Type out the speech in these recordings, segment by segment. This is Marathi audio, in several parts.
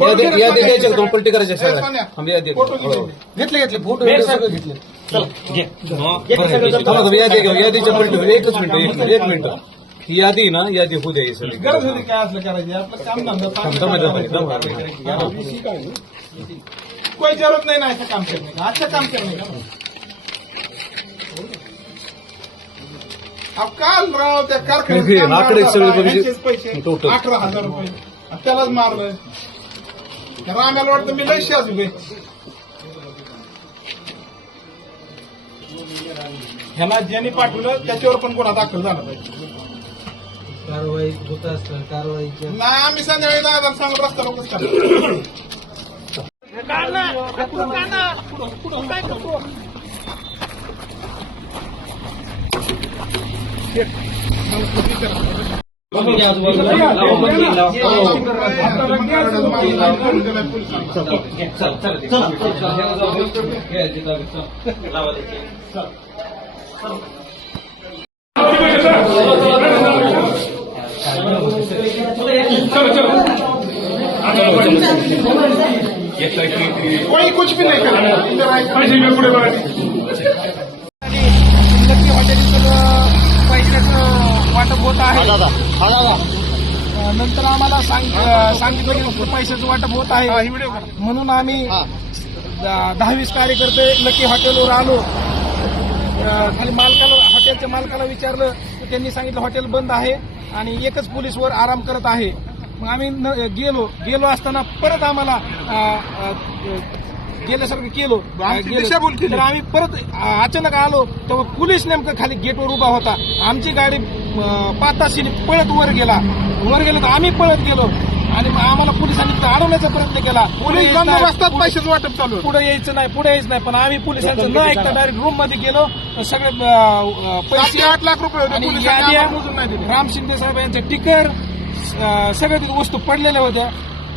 पलटी करायचे घेतले फोटो सगळं घेतले. यादीच्या पलटी एकच मिनिट एक मिनिट ही यादी ना यादी होऊ द्या सगळी गरज होती काय असलं करायची आपलं काम धंदा कोई जरूरत नहीं ना ऐसा काम करने का अच्छा काम करने का. अब काल राव त्या कारखान्यात पैसे 11,000 रुपये त्यालाच मारलं. रामाला वाटतं मी लय शाजू गे ह्याला ज्यांनी पाठवलं त्याच्यावर पण गुन्हा दाखल झाला पाहिजे. कारवाई होत असतात कारवाई ना आम्ही संध्याकाळी 10,000 सांगत रस्ता लोकच कोई कुछ भी नहीं करेगा. पैशाचं वाटप होत आहे. नंतर आम्हाला सांगितलं पैशाचं वाटप होत आहे म्हणून आम्ही 10-20 कार्यकर्ते लकी हॉटेलवर आलो. खाली हॉटेलच्या मालकाला विचारलं तर त्यांनी सांगितलं हॉटेल बंद आहे आणि एकच पोलीस वर आराम करत आहे. मग आम्ही गेलो असताना परत आम्हाला गेल्यासारखं केलो. तर आम्ही परत अचानक आलो तेव्हा पोलीस नेमकं खाली गेटवर उभा होता. आमची गाडी 5 तासांनी पळत वर गेला तर आम्ही पळत गेलो आणि आम्हाला पोलिसांनी अडवण्याचा प्रयत्न केला. पोलीस बंदोबस्तात पैशाचं वाटप चालू पुढे यायचं नाही पण आम्ही पोलिसांचं न ऐकता डायरेक्ट रूम मध्ये गेलो. सगळे पैसे 8 लाख रुपये राम शिंदे साहेब यांचे टिकर सगळ्या तिथे वस्तू पडलेल्या होत्या.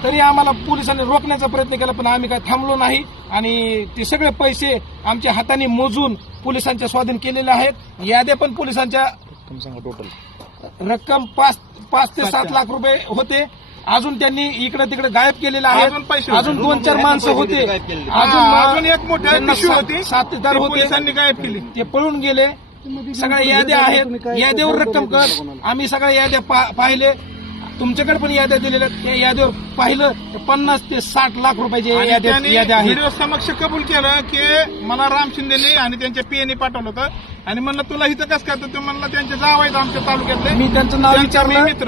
तरी आम्हाला पोलिसांनी रोखण्याचा प्रयत्न केला पण आम्ही काय थांबलो नाही आणि ते सगळे पैसे आमच्या हाताने मोजून पोलिसांच्या स्वाधीन केलेले आहेत. याद्या पण पोलिसांच्या टोटल रक्कम 5 ते 7 लाख रुपये होते. अजून त्यांनी इकडे तिकडे गायब केलेले आहेत. अजून 2-4 माणसं होते. अजून एक मोठे साथीदार होते गायब केले ते पळून गेले. सगळ्या याद्या आहेत. याद्यावर रक्कम कर आम्ही सगळ्या याद्या पाहिले. तुमच्याकडे पण याद्या दिलेल्या त्या याद्यावर पाहिलं तर 50 ते 60 लाख रुपयाचे याद्या आहेत. व्हिडिओ समक्ष कबूल केलं की मला राम शिंदेने आणि त्यांच्या पीएने पाठवलं होतं आणि म्हणलं तुला इथं कसं काय तर म्हणलं त्यांचे जावायचं आमच्या तालुक्यातले. मी त्यांचं नाव विचारलं मित्र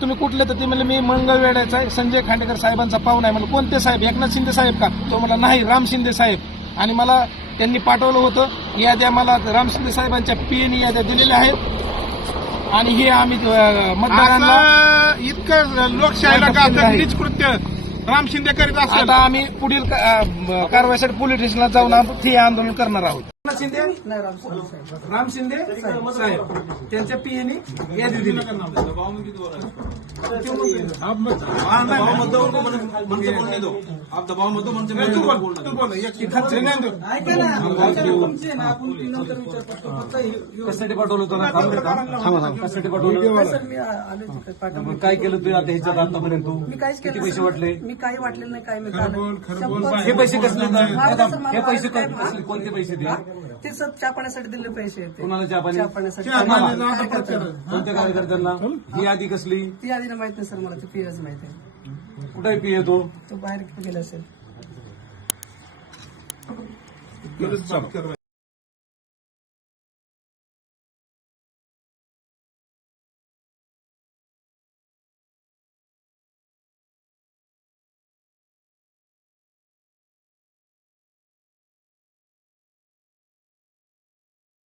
तुम्ही कुठले तर ते म्हणले मी मंगळवेढ्याचा आहे संजय खांडेकर साहेबांचा पाहुणा आहे. म्हणलं कोणते साहेब एकनाथ शिंदे साहेब का तो म्हणला नाही राम शिंदे साहेब. आणि मला त्यांनी पाठवलं होतं याद्या मला राम शिंदे साहेबांच्या पीएने याद्या दिलेल्या आहेत आणि हे आम्ही मतदारांना इतकं लोकशाहीला नीच कृत्य राम शिंदे करीत असतात. आता आम्ही पुढील कारवाईसाठी पोलीस स्टेशनला जाऊन हे आंदोलन करणार आहोत. राम शिंदे साहेब त्यांच्या पीएने यादी दिली. कशासाठी पाठवलं तुला कशासाठी पाठवलं काय केलं तू आता ह्याच्यात आतापर्यंत किती पैसे वाटले? मी काही वाटलेलं नाही काय हे पैसे कसले हे पैसे कोणते पैसे दिले? ते सब चहा पाण्यासाठी दिले पैसे कोणाला चहा पाण्यासाठी कोणत्या कार्यकर्त्यांना? ही यादी कसली? ती यादी माहित नाही सर मला ती पीएच माहित आहे. कुठे पी येतो तो बाहेर गेला असेल.